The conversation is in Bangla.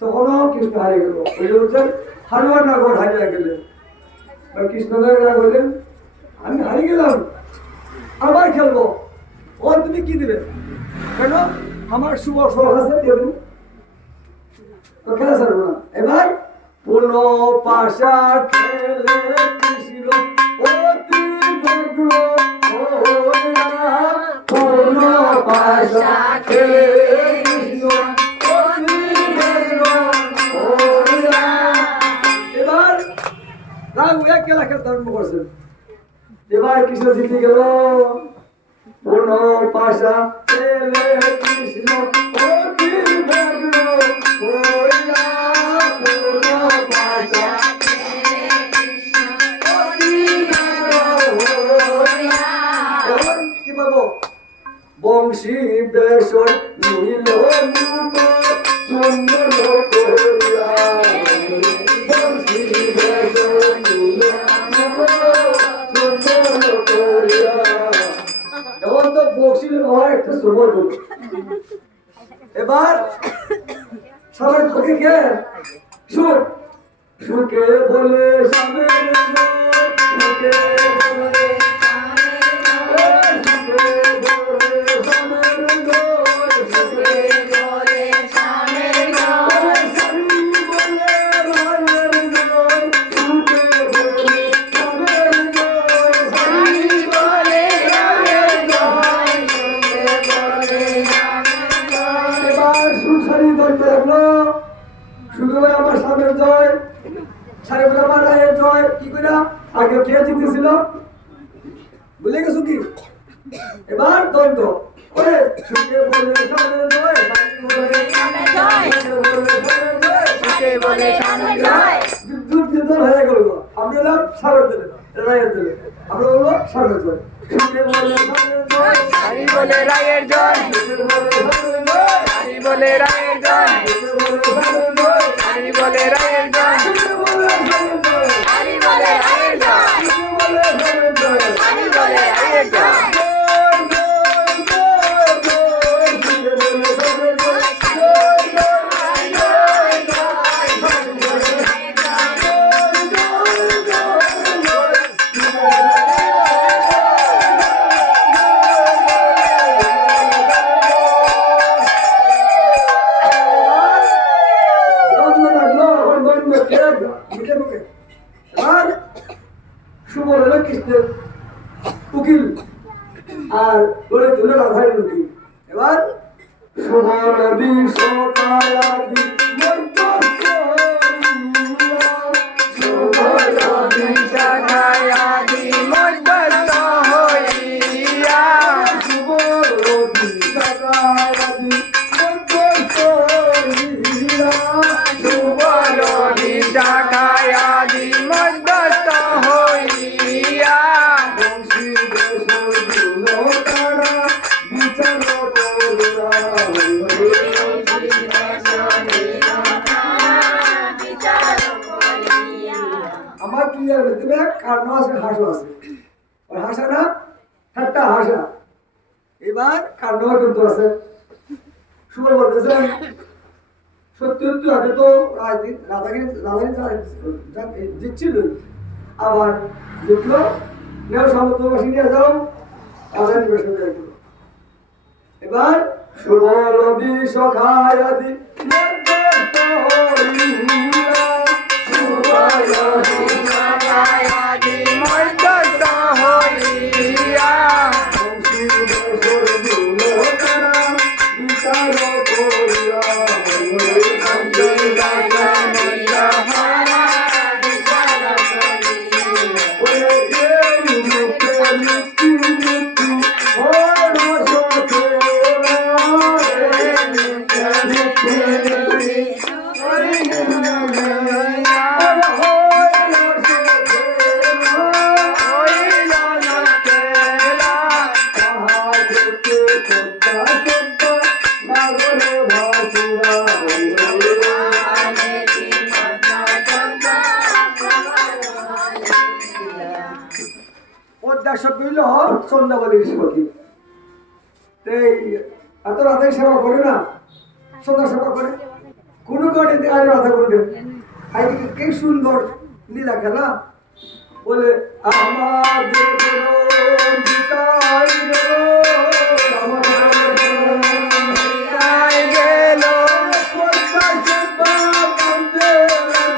তখনও কৃষ্ণ হারিয়ে গেল। ওই বলছেন হারুয়ার নাগর হারিয়ে গেলেন। কৃষ্ণদেব বললেন আমি হারিয়ে গেলাম, আবার খেলবো। ও তুমি কি দিবে? কেন আমার শুভ ফল আছে দিয়ে দেবো, তো খেলা ছাড়বো না। এবার পুনঃ পাশা খেলে কৃষ্ণ অতি ব্যগ্র হইয়া, পুনঃ পাশা খেলে কৃষ্ণ অতি ব্যগ্র হইয়া। এবার রাগ এক খেলা খেলতে আরম্ভ করছেন। এবার কৃষ্ণ জিতে গেল। পুনঃ পাশা খেলে কৃষ্ণ অতি ব্যগ্র হইয়া, পুনঃ পাশা খেলে কৃষ্ণ অতি ব্যগ্র হইয়া। এখন কি পাবো? বংশী বেশর নীল মুখ সুন্দর করিয়া, বংশী বেশর নীল মুখ সুন্দর করিয়া। এখন তো বক্সির হওয়ার একটা সময় হলো। এবার সবার পক্ষে কে সুর সুখে বলে সামের সুখে বলে আমার সামনের জয়, সারে বলে আমার রায়ের জয়। কি করে আগে কে জিতেছিল বুঝে গেছো কি? এবার দ্বন্দ্ব ওরে সুখে বলে সামনের জয়, যুদ্ধ হয়ে গেল। আপনি হলাম সাগর দিলে রায়ের দিলে, আমরা বলবো সাগর জয়। সুখে বলে সামনের জয়, হারি বলে রায়ের জয়, হারি বলে রায়ের জয়, হারি বলে রায়ের জয়, হারি বলে রায়ের জয়, হারি বলে রায়ের জয়। উকিল আর ধরে ধরে রাধাই উকিল। এবার সুবর্ণ বিশ্বকায়াদি বিচার আমার ক্লিয়ার তুমি কান্না আছে হাসো আছে আর হাসা না ঠাট্টা হাসা এবার কান্নাও কিন্তু আছে সুবল বলতেছেন সত্যি সত্যি আগে তো রাধাকে জিতছিল আবার জিতলো নেও সমুদ্রবাসী নিয়ে যাও রাজা নিবেশন যাইছিল এবার সুবল বিশ্বখায় আদি সন্ধ্যাবাদী সখী এত রাতের সেবা করে না সন্ধ্যা সেবা করে কোনো কাটে আজ রাধা করবে আজকে কি সুন্দর লীলা খেলা বলে আমাদের